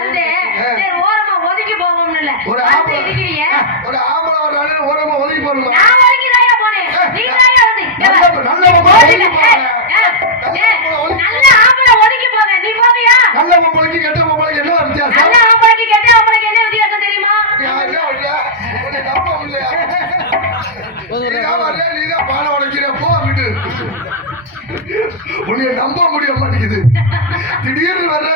வந்து சரி ஓரமா ஒதுக்கி போவோம்னு இல்ல. ஒரு ஆம்பளை இருக்கிறீங்க ஒரு ஆம்பளை நாள் ஓரமா ஒதுக்கி நான் ஒதுக்கி தாயா போனேன் நீ தாயா வந்து. நல்ல-. ஒதுக்கி நல்ல ஆம்பளை போங்க. நீ போவியா? நல்ல பொம்பளைக்கு கெட்ட பொம்பளைக்கு என்ன வித்தியாசம்? நல்ல ஆம்பளைக்கு கெட்ட ஆம்பளைக்கு என்ன வித்தியாசம் தெரியுமா? என்ன பண்றேன்? உன்னை நம்ப முடியலையா? நீதான் வர்ற, நீதான் பானை உடைக்கிற, போ நம்ப முடிய மாட்டேங்குது. திடீர்னு வர்ற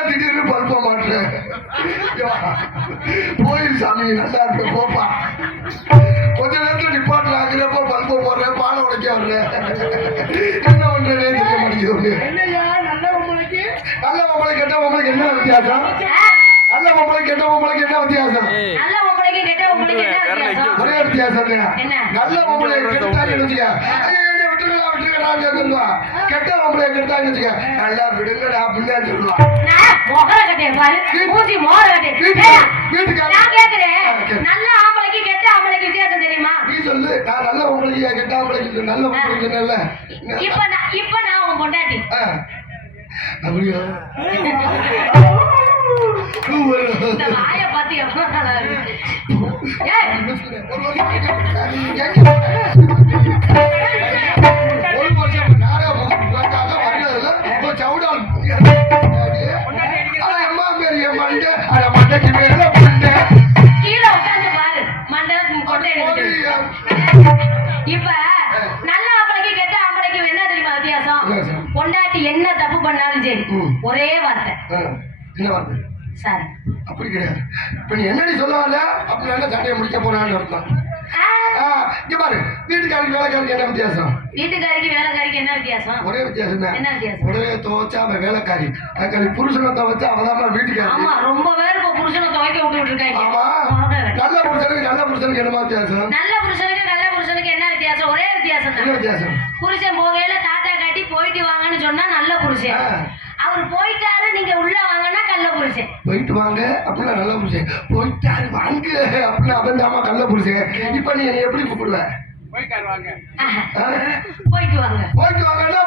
கோயில் சாமி நல்லா இருக்க போப்பா. கொஞ்ச நேரத்துல நிப்பாட்டு ஆக்குறப்போ பல்ப போடுறேன் பானை உடைக்க வர்றேன். என்ன பண்றேனே தெரிய மாட்டேங்குது நல்ல உங்களுக்கு நல்ல பொம்பளை கெட்ட பொம்பளைக்கு என்ன வித்தியாசம்? நல்ல பொம்பளை கெட்ட பொம்பளைக்கு என்ன வித்தியாசம்? நல்ல ஆம்பளைக்கு கெட்ட ஆம்பளைக்கு என்ன வித்தியாசம்? ஒரே வித்தியாசம்? நல்ல பொம்பளை கெடுத்தாங்கன்னு வச்சுக்க. ஐயோ, என்னை விட்டுருங்கடா, விட்டுருங்கடான்னு சொல்லுவா. கெட்ட பொம்பளை கெடுத்தாங்கன்னு வச்சுக்க. நல்லா விடுங்கடா அப்படின்னு சொல்லுவா. நான் மொகர கட்டேன் பாரு மூஞ்சி மொகர கட்டேன் வீட்டுக்கு- ஏய், வீட்டுக்கு- நான் கேக்குறேன் ஆ, கேளு. நல்ல ஆம்பளைக்கு கெட்ட ஆம்பளைக்கு வித்தியாசம் தெரியுமா நீ சொல்லு நான் நல்ல பொம்பளைக்கு கெட்ட பொம்பளைக்கு சொல்லு. நல்ல இப்ப நான் இப்ப நான் உன் பொண்டாட்டி. அப்படியா இந்த வாய இப்போ நல்ல ஆம்பளைக்கு கெட்ட ஆம்பளைக்கு என்ன தெரியுமா வித்தியாசம்? என்ன? பொண்டாட்டி என்ன தப்பு பண்ணாலும் சரி. ஒரே வார்த்தை. என்ன வார்த்தை? சார். அப்படி கிடையாது. இப்ப நீ என்னடி சொல்ல வரல அப்படின்னா சண்டையை முடிக்க போறான்னு அர்த்தம். இங்க பாரு. வீட்டுக்காரருக்கு வேலைக்காரருக்கு என்ன வித்தியாசம்? வீட்டுக்காரிக்கு வேலைக்காரிக்கு என்ன வித்தியாசம்? ஒரே வித்தியாசம் தான் என்ன வித்தியாசம்? ஒரே துவைச்சா அவ வேலைக்காரி. புருஷனை துவைச்சா அவதான் ஆமா வீட்டுக்காரி. ரொம்ப பேர் இப்ப புருஷனை துவைக்க விட்டுட்டு இருக்காங்க ஆமா. நல்ல புருஷனுக்கு நல்ல புருஷனுக்கு என்ன வித்தியாசம்? நல்ல புருஷனுக்கு நல்ல புருஷனுக்கு என்ன வித்தியாசம்? ஒரே வித்தியாசம் என்ன வித்தியாசம்? புருஷன் போகையில தாத்தா காட்டி போயிட்டு வாங்கன்னு சொன்னா நல்ல புருஷன். அவர் போயிட்டாரு நீங்க உள்ள வாங்கன்னா கள்ள புருஷன். போயிட்டு வாங்க அப்படின்னா நல்ல புருஷன். போயிட்டாரு வாங்க அப்படின்னா அவன் தாமா நல்ல புருஷன். இப்ப நீ என்னை எப்படி கூப்பிடுவ போய்க்காரு வாங்க? போயிட்டு வாங்க. போயிட்டு வாங்கன்னா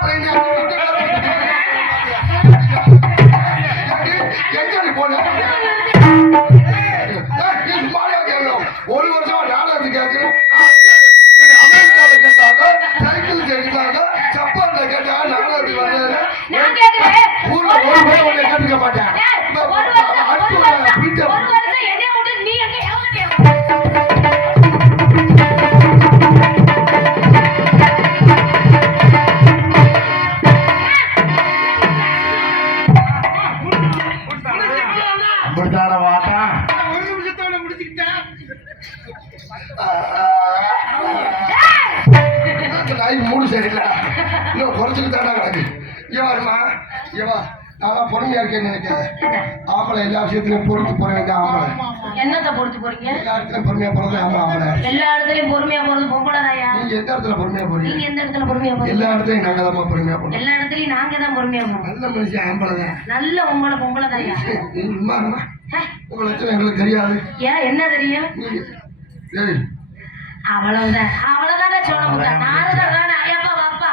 என்னத்த பொறுத்து போறீங்க? எல்லா இடத்துலயும் பொறுமையா போறது ஆமா ஆம்பளை எல்லா இடத்துலயும் பொறுமையா போறது பொம்பளைதாயா நீங்க எந்த இடத்துல பொறுமையா நீங்க போறீங்க எந்த இடத்துல பொறுமையா போறீங்க? எல்லா இடத்துலயும் நாங்க தான் பொறுமையா போறோம். எல்லா இடத்துலயும் நாங்க தான் பொறுமையா போறோம். நல்ல மனுஷன் ஆம்பளை தான். நல்ல உங்களை பொம்பளைதாயா நீ சும்மா இருமா. உங்க லட்சணம் எங்களுக்கு தெரியாது. ஏன் என்ன தெரியும்? அவ்வளவுதான். அவ்வளவுதானே சோழமுத்தா நாரதர் தானே ஐயப்பா வாப்பா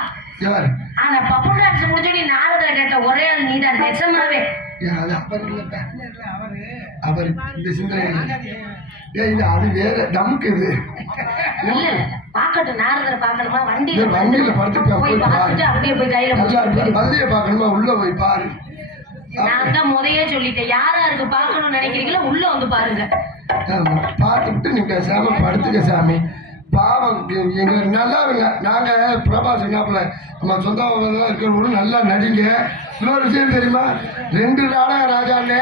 ஆனா பப்பு டான்ஸ் முடிச்சு நீ நாரதர் கேட்ட ஒரே ஆள் நீதான். நிஜமாவே. அது அவர் இல்ல. அவர். இந்த சிந்தனை இது அது வேற நமக்கு இது. பாக்கட்டும் நாரதரை பாக்கணுமா வண்டியில வண்டியில படுத்துட்டு போய் பார்த்துட்டு பாரு. அப்படியே போய் கையில. வள்ளியை பார்க்கணுமா? உள்ள போய் பாரு. நான் தான் முதையே சொல்லிட்டேன். யார் யாருக்கு பார்க்கணும்னு நினைக்கிறீங்களோ உள்ள வந்து பாருங்க. பார்த்துட்டு நீங்க பேசாம படுத்துக்க சாமி. பாவம். எங்க நல்லா இருங்க. நாங்க பிரபா சொன்னாப்புல நம்ம சொந்த இருக்கிறவங்களும் நல்லா நடிங்க. இன்னொரு விஷயம் தெரியுமா? ரெண்டு நாடக ராஜாண்ணே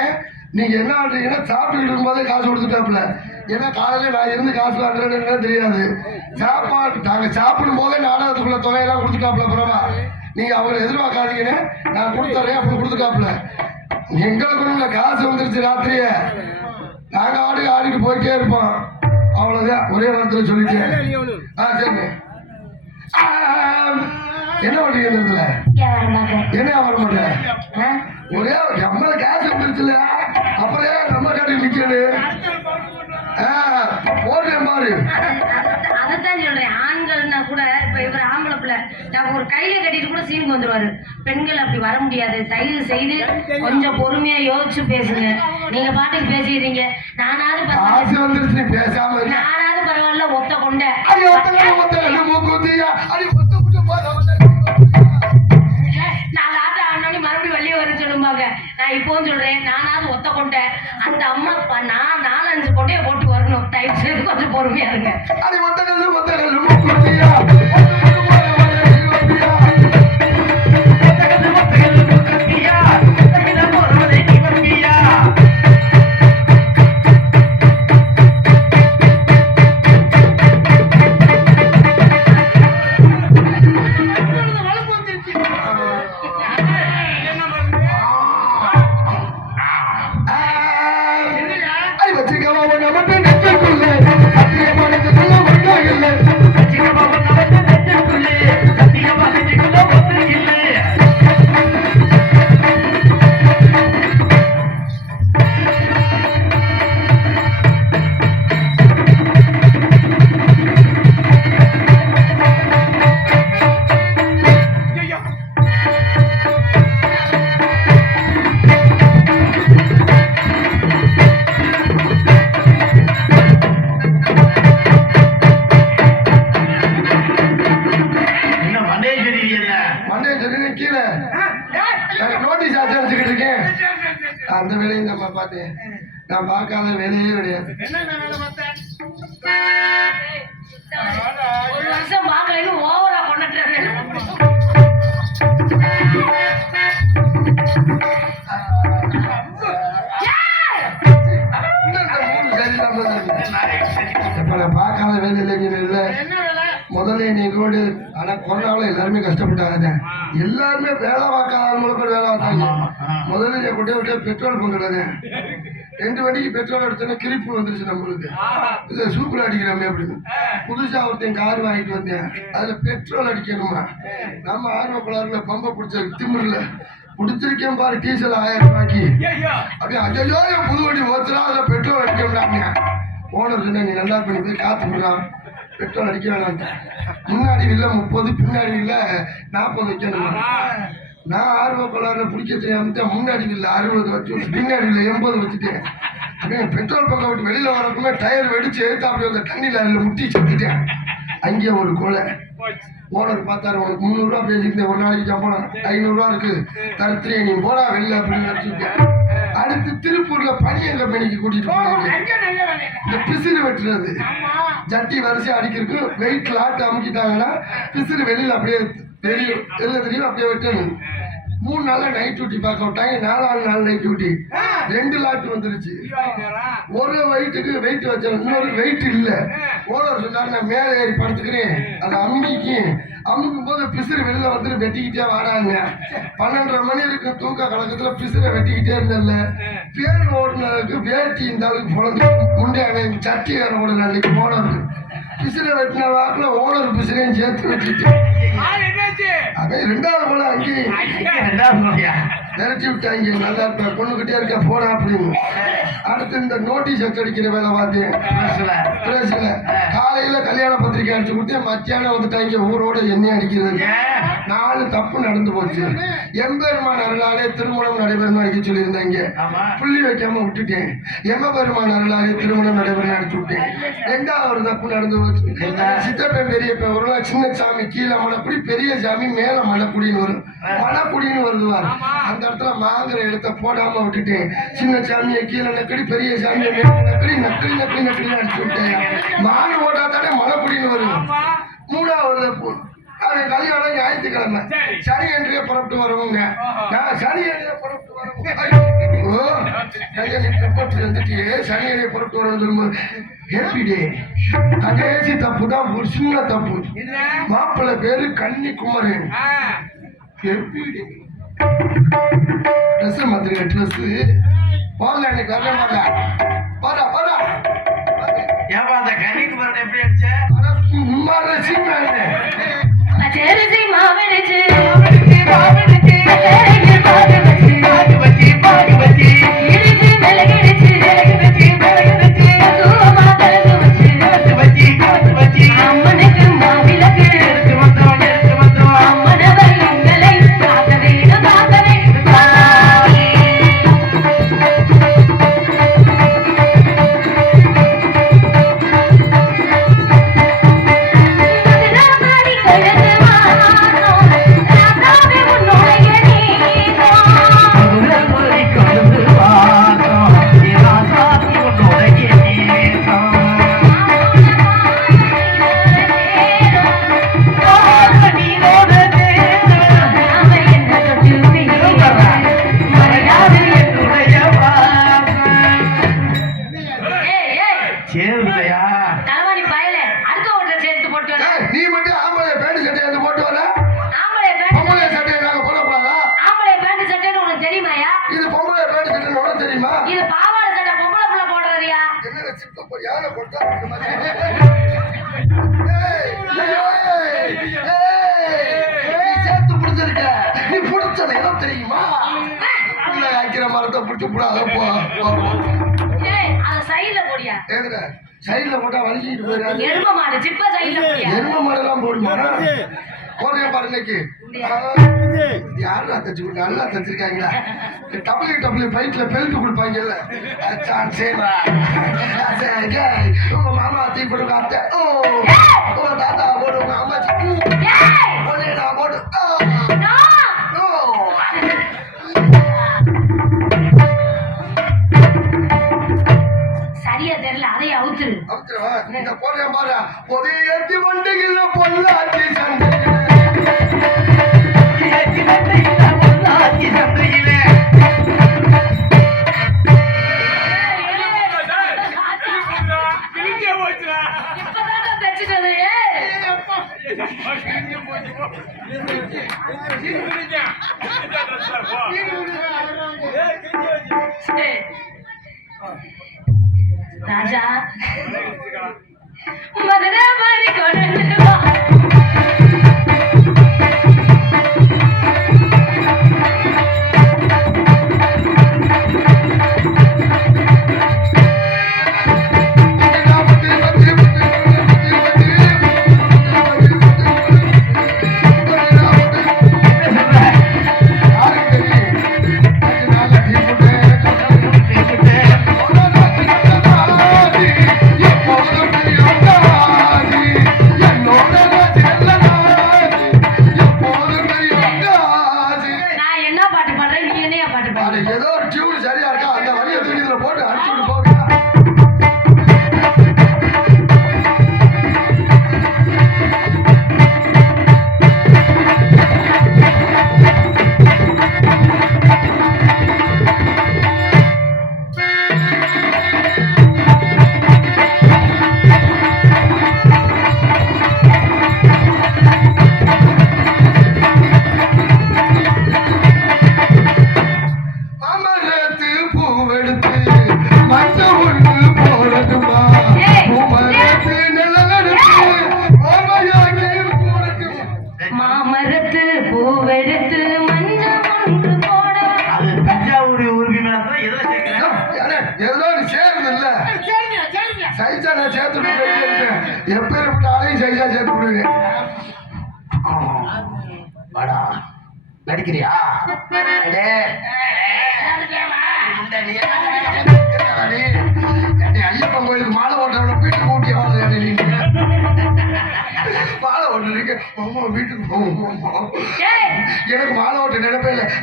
நீங்க என்ன பண்றீங்கன்னா சாப்பிட்டு இருக்கும்போதே காசு கொடுத்துட்டாப்புல. ஏன்னா காலையில நான் இருந்து காசு வாங்குறேன்னு தெரியாது. சாப்பாடு நாங்க சாப்பிடும் போதே நாடகத்துக்குள்ள தொகையெல்லாம் கொடுத்துட்டாப்புல பிரபா. நீங்க அவங்களை எதிர்பார்க்காதீங்கன்னு நான் கொடுத்துறேன் அப்படின்னு கொடுத்துட்டாப்புல. எங்களுக்கு காசு வந்துருச்சு ராத்திரியே. நாங்க ஆடு ஆடிட்டு போயிட்டே இருப்போம். அவ்வளவுதான். ஒரே வாரத்தில் சொல்லிட்டேன். ஆ ஆ, என்ன பண்றீங்க இந்த இடத்துல என்ன மாட்டேன் ஆ? ஒரே நம்மள காசு வந்துருச்சுல. அப்புறம் நம்ம காட்டி நிக்கணும் ஆ, போடுறேன் பாரு. அத- அதைத்தான் சொல்றேன். ஆண்கள்னா கூட இப்ப இவர் ஆம்பளை பிள்ளை. நான் ஒரு கையில கட்டிட்டு கூட சீனுக்கு வந்துருவாரு. பெண்கள் அப்படி வர முடியாது. தயவு செய்து கொஞ்சம் பொறுமையா யோசிச்சு பேசுங்க. நீங்க பாட்டுக்கு பேசிடுறீங்க. நானாவது பரவாயில்ல. காசு வந்துருச்சு நீ பேசாம இருக்க. நானாவது பரவாயில்ல ஒத்த கொண்ட. நான் இப்பவும் சொல்றேன் நானாவது ஒத்த கொண்டை. அந்த அம்மா நான் நாலஞ்சு கொண்டைய போட்டு வரணும். தயவு செய்து கொஞ்சம் பொறுமையா இருங்க. அது ஒத்தல ஒத்தல மூக்குத்தியா ஆனா கொரோனாவில் எல்லாருமே கஷ்டப்பட்டாங்க எல்லாருமே வேலை பார்க்காதவங்களுக்கு வேலை பார்த்தாங்க. முதல்ல கொண்டே விட்டு பெட்ரோல் பங்குறது ரெண்டு வண்டிக்கு பெட்ரோல் அடிச்சோன்னா கிரிப்பு வந்துருச்சு நம்மளுக்கு. இல்ல சூப்பர் அடிக்கிறோமே அப்படின்னு. புதுசா ஒருத்தன் கார் வாங்கிட்டு வந்தேன். அதுல பெட்ரோல் அடிக்கணுமா? நம்ம ஆர்வ குளாறுல பம்பை பிடிச்ச திமிர்ல பிடிச்சிருக்கேன் பாரு டீசல் ஆயிரம் ரூபாய்க்கு. அப்படியே ஐயோ என் புது வண்டி ஓத்துறா அதில் பெட்ரோல் அடிக்கணும்னா ஓனர் சொன்ன நீ நல்லா பண்ணி போய் காத்து விடுறான் பெட்ரோல் அடிக்க வேணாம் முன்னாடி இல்லை முப்பது பின்னாடி இல்லை நாற்பது வைக்கணுமா? நான் ஆர்வ கோளாறு பிடிக்க தெரியாம முன்னாடி இல்லை அறுபது வச்சு பின்னாடி இல்லை எண்பது வச்சுட்டேன். அப்படியே பெட்ரோல் பக்கம் விட்டு வெளியில வரக்குமே டயர் வெடிச்சு எடுத்து அப்படியே அந்த தண்ணியில் அதில் முட்டி செத்துட்டேன். அங்கேயே ஒரு கொலை. ஓனர் பார்த்தாரு உனக்கு முந்நூறுரூவா பேசிக்கிட்டு ஒரு நாளைக்கு சம்பளம் ஐநூறுரூவா இருக்கு. தருத்திரியை நீ போடா வெளில அப்படின்னு நினச்சிருக்கேன் அடுத்து திருப்பூர்ல பனியன் கம்பெனிக்கு கூட்டிட்டு இந்த பிசிறு வெட்டுறது ஜட்டி வரிசை அடிக்கிறதுக்கு வெயிட் லாட் அமுக்கிட்டாங்கன்னா பிசிறு வெளியில அப்படியே தெரியும். வெளில தெரியும் அப்படியே வெட்டணும் மூணு நாள்ல நைட் டியூட்டி பார்க்க விட்டாங்க. நாலாவது நாள் நைட் டியூட்டி ரெண்டு லாட் வந்துருச்சு. ஒரு வெயிட்டுக்கு வெயிட் வச்சேன் இன்னொரு வெயிட் இல்ல. ஓனர் சொன்னாரு நான் மேலே ஏறி படுத்துக்கிறேன். அதை அமுக்கிக்கு அமுக்கும் போது பிசிறு வெளியில வந்து வெட்டிக்கிட்டே வாடாங்க. பன்னெண்டரை மணி இருக்கு தூக்க கலக்கத்துல பிசிறை வெட்டிக்கிட்டே இருந்தல பேர் ஓடுனதுக்கு வேட்டி இந்த அளவுக்கு பொழந்து முண்டையான சட்டி வேற ஓடுன அன்னைக்கு ஓனர். பிசிறை வெட்டின வாக்குல ஓனர் பிசிறையும் சேர்த்து வெட்டிட்டு அவன் ரெண்டாவது போல அங்கேயும் விரட்டி விட்டாங்க நல்லா இருப்ப. பொண்ணுகிட்டே இருக்க போனா அப்படின்னு அடுத்து இந்த நோட்டீஸ் அச்சடிக்கிற வேலை பார்த்தேன் பிரஸ்ல. காலையில கல்யாண பத்திரிக்கை அடிச்சு கொடுத்து மத்தியானம் வந்துட்டாங்க ஊரோட எண்ணெய் அடிக்கிறது. ஏன்? நாலு தப்பு நடந்து போச்சு. எம்பெருமான் அருளாலே திருமணம் நடைபெறும் அடிக்க சொல்லியிருந்தாங்க. ஆமா. புள்ளி வைக்காம விட்டுட்டேன். எம்பெருமான் அருளாலே திருமணம் நடைபெறும் அடிச்சு விட்டேன் ரெண்டாவது ஒரு தப்பு நடந்து போச்சு? சித்தப்பன் பெரியப்பன் ஒரு நாள் சின்ன சாமி கீழே மலைக்குடி பெரிய சாமி மேல மலைக்குடின்னு வரும். மலைக்குடின்னு வருதுவார் அந்த இடத்துல மாங்கிற இடத்த போடாம விட்டுட்டேன். சின்ன சாமியை கீழே நக்கடி பெரிய சாமியை மேல நக்கடி நக்கடி நக்கடி நக்கடி அடிச்சு விட்டேன். மாடு ஓட்டா தானே மலைக்குடின்னு வரும். மூணாவது தப்பு. அது கல்யாணம் ஞாயிற்றுக்கிழமை. சரி. சனி அன்றைய புறப்பட்டு வரவங்க. நான் சனி அன்றைய புறப்பட்டு மாப்பிள்ளை பேரு கன்னி குமரன் ட்ரெஸ் மாத்திர ட்ரெஸ் போகல அன்னைக்கு வரல மாட்டா. பாரா பாரா ஏப்பா அந்த கன்னிக்கு மரன் எப்படி அடிச்ச? மாற சீமானே చెరిసి మామిడి யானை கொடுத்தா சேர்த்து புடிச்சிருக்க. நீ பிடிச்சது ஏதோ தெரியுமா உள்ள ஆக்கிற மரத்தை பிடிச்சி புடாத போ ஏய் சைடுல போட்டா வலிக்கிட்டு போயிடாது எரும மாடு சிப்ப சைடுல போடியா போடுமா குறைய பாரு இன்னைக்கு யாரா தச்சு நல்லா தச்சிருக்காங்களா டபுள்யூ டபுள்யூ ஃபைட்ல பெல்ட் கொடுப்பாங்கல்ல. உங்க மாமா தீ போடுங்க அத்தை ஓ உங்க தாத்தா போடு உங்க அம்மாச்சி நான் போடு. சரியா தெரியல அதையும் அவுத்துரு. அவுத்துறவா? இந்த போடுங்க பாரு. பொதியத்தி வண்டிகள் பொல்லாச்சி சண்டைகள் ராஜா மதுரை மாதிரி கொண்டு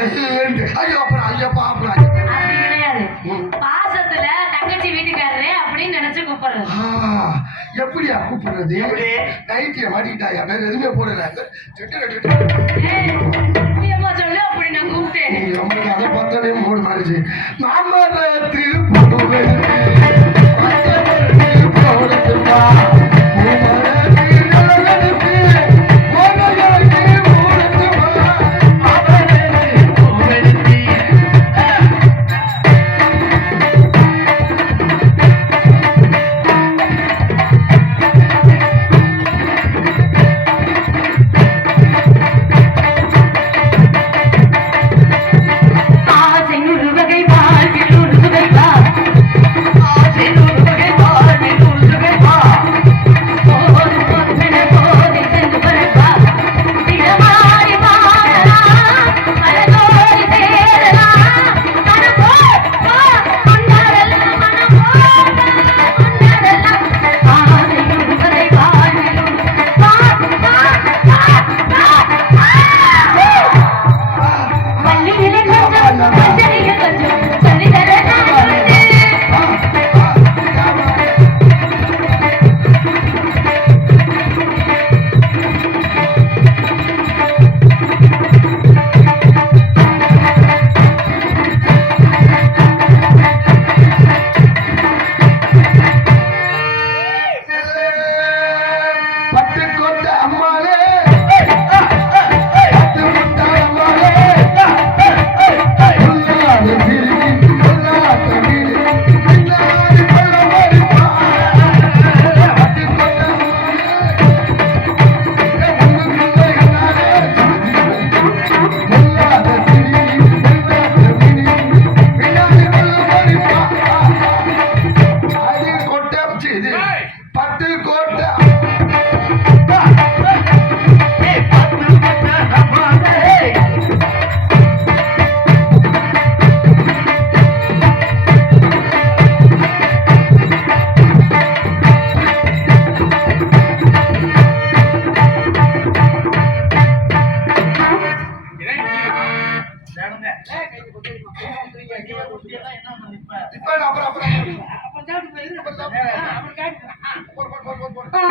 அப்புறம் ஐயப்பா அப்புறம். கிடையாது. பாசத்துல தங்கச்சி வீட்டுக்காரரே அப்படின்னு நினைச்சு கூப்பிடுறது. எப்படியா கூப்பிடுறது? எப்படி? நைட்டிய மாட்டிக்கிட்டாயா? வேற எதுவுமே போடல. சொல்லு அப்படி நான் கூப்பிட்டேன். அதை பார்த்தாலே மூடு மாறிச்சு பூவெடுத்து மஞ்சள்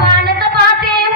வானத்தை பார்த்தேன்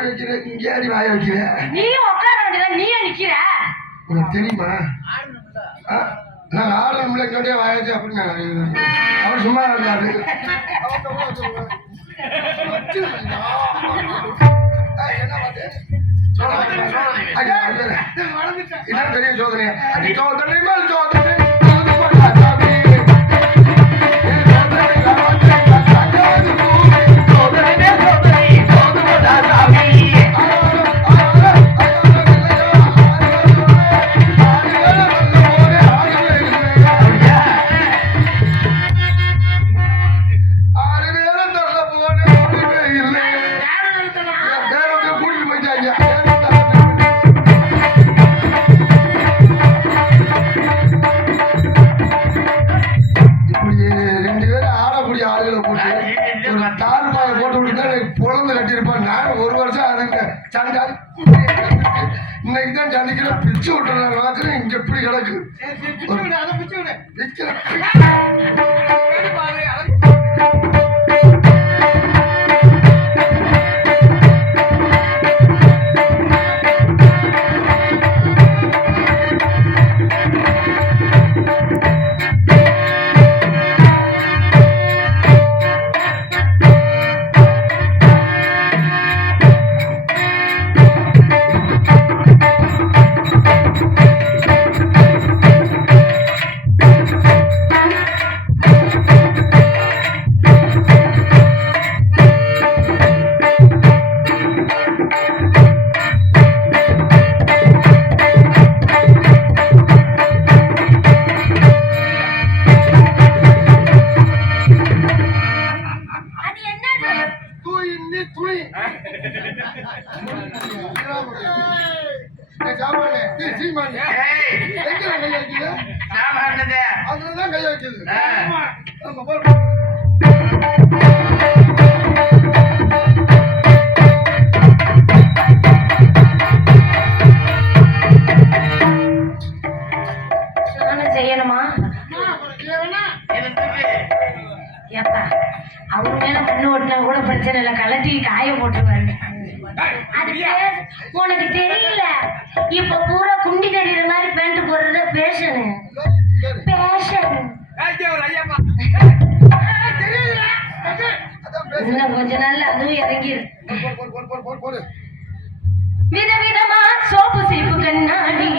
உட்கார வைக்கிற இங்க ஏறி வாய வைக்கிற நீயும் உட்கார வேண்டியதா என்ன பாட்டு சோதனையா சோதனை கணிக்கிற பிச்சு விட்டுறாங்க இங்க எப்படி கிடக்கு. பிரச்சனை இல்ல கலட்டி காய போட்டுருவாரு. அது உனக்கு தெரியல. இப்ப பூரா குண்டி தெரியுற மாதிரி பேண்ட் போடுறது பேஷனு பேஷன் இன்னும் கொஞ்ச நாள்ல அதுவும் இறங்கிரு விதவிதமா சோப்பு சீப்பு கண்ணாடி.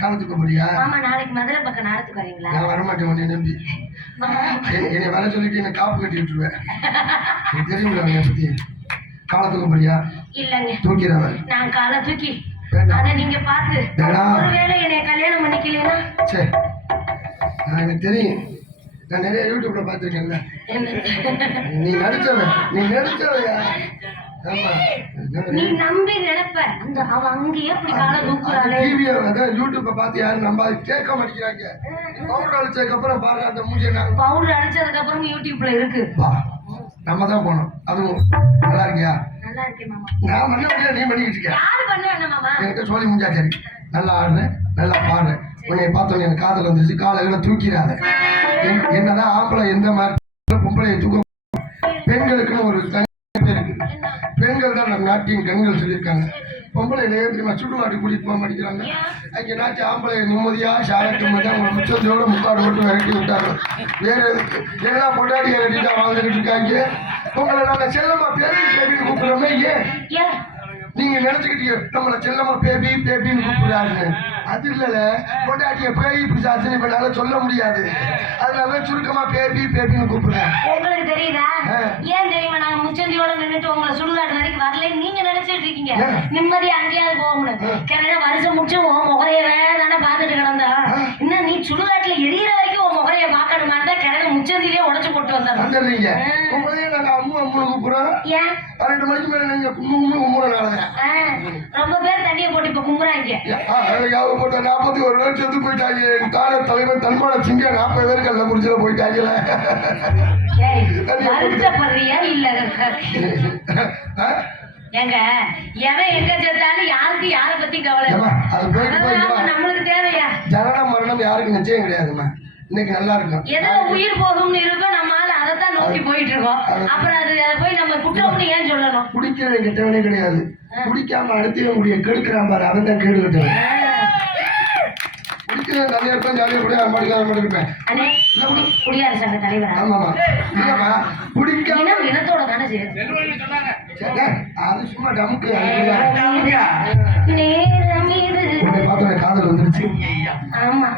காலத்துக்கு போறியா? நாளைக்கு மதுரை பக்கம் நாடத்துக்கு வரீங்களா? நான் வரமாட்டேன் உன்னை நம்பி. என்னை வர சொல்லிட்டு என்னை காப்பு கட்டி விட்டுருவேன் தெரியுமில்ல அவனை பத்தி. காலத்துக்கு போறியா? இல்லங்க. தூக்கிறவன் நான் காலை தூக்கி. அத நீங்க வேண்டாம். ஒருவேளை என்னை கல்யாணம் பண்ணிக்கலைன்னா? சே நான் எனக்கு தெரியும். நான் நிறைய யூடியூப்ல பார்த்துருக்கேன்ல. என்ன நீ நடிச்சவன். நீ நடிச்சவையா நீ நம்பி நினைப்ப. அந்த அவ அங்கேயே அப்படி காலை தூக்குறாளே டிவியை அதான் யூடியூப்பை பார்த்து யாரும் நம்ப கேட்க மாட்டேங்கிறாங்க பவுடர் அடிச்சதுக்கு அப்புறம் அந்த மூஞ்சியை நான் பவுடர் அடிச்சதுக்கு அப்புறம் யூடியூப்ல இருக்கு. பா நம்ம தான் போனோம் அதுவும் நல்லா இருக்கியா? நல்லா இருக்கேன் மாமா. நான் பண்ண நீ பண்ணிக்கிட்டு இருக்க யாரு பண்ண வேண்டாம் மாமா? எனக்கு சோழி முடிஞ்சா சரி. நல்லா ஆடுறேன் நல்லா பாடுறேன். உன்னை பார்த்தோன்னே எனக்கு காதல் வந்துருச்சு. காலையில தூக்கிறாத என்- என்னதான் ஆம்பளை எந்த மாதிரி பொம்பளை தூக்க பெண்களுக்குன்னு ஒரு பெண்கள் தான் நம்ம நாட்டின் கண்கள் சொல்லியிருக்காங்க பொம்பளை நேரத்துக்கு சுடுகாடு கூட்டிட்டு போக மாட்டேங்கிறாங்க. அங்கே நாட்டு ஆம்பளை நிம்மதியா சாரட்டு மட்டும் அவங்க முச்சத்தோட முக்காடு மட்டும் விரட்டி விட்டாங்க. வேற எதுக்கு? எல்லாம் பொண்டாடி கட்டிட்டு வாழ்ந்துகிட்டு இருக்காங்க. உங்களை நாங்கள் செல்லம்மா பேபி பேபின்னு கூப்பிடுறோமே ஏன்? நீங்க நினைச்சுக்கிட்டீங்க நம்மள செல்லம்மா பேபி பேபின்னு கூப்பிடுறாருன்னு. அது இல்லல பொண்டாட்டிய பேய் பிசாசுன்னு இப்ப சொல்ல முடியாது. அதனால சுருக்கமா பேபி பேபின்னு கூப்பிடுறேன். உங்களுக்கு தெரியுதா. ஏன் தெரியுமா? நாங்க முச்சந்தியோட நின்னுட்டு உங்களை சுடுகாடு வரைக்கும் வரல. நீங்க நினைச்சிட்டு இருக்கீங்க. ஆ. நிம்மதியா அங்கேயாவது போகணும். கிணறு வருஷம் முடிச்சு உன் முகரையவே தானே பார்த்துட்டு கிடந்தா. இன்னும் நீ சுடுகாட்டுல எரியற முகரைய பார்க்கணுமான்னு தான் கிணறு முச்சந்திலே உடைச்சு போட்டு வந்துடுறீங்க அம்மு அம்முன்னு கூப்பிடுறோம் பன்னெண்டு மணிக்கு மேல நீங்க கும்பு கும்பு ரொம்ப பேர் தண்ணியை போட்டு இப்ப கும்புறாங்க. அவங்க போட்ட நாற்பத்தி ஒரு பேர் செத்து போயிட்டாங்க. தான தலைவன் தன்மான சிங்க நாற்பது பேர் கல்ல முடிச்சுல போயிட்டாங்கல்ல. வருத்தப்படுறியா இல்ல? ஏங்க எவன் எங்க செத்தாலும் யாருக்கு யார பத்தி கவலை. நம்மளுக்கு தேவையா? ஜனன மரணம் யாருக்கும் நிச்சயம் கிடையாதும்மா. இன்னைக்கு நல்லா இருக்கும் ஏதோ உயிர் போகும்னு இருக்கும் நம்மால அதைத்தான் நோக்கி போயிட்டு இருக்கோம் அப்புறம் அது அதை போய் நம்ம குற்றம்னு ஏன் சொல்லணும்? குடிக்கிறவன் கெட்டவனே கிடையாது. குடிக்காம அடுத்தவன் குடிய கெடுக்கிறான் பாரு அவன் தான் கேடு கட்டவன் குடிக்கிறவன் தனியா இருப்பேன் ஜாலியா கூட அம்மாடி இருப்பேன். அண்ணே குடி- குடியார சங்க தலைவரா? ஆமாமா இல்லம்மா. குடிக்காம இனம் இனத்தோட தானே செய்யுது செல்வன்னு சொன்னாங்க சே, அது சும்மா டமுக்கு அதுல. நேரம் இது. காதல் வந்துருச்சு. ஐயா ஆமா.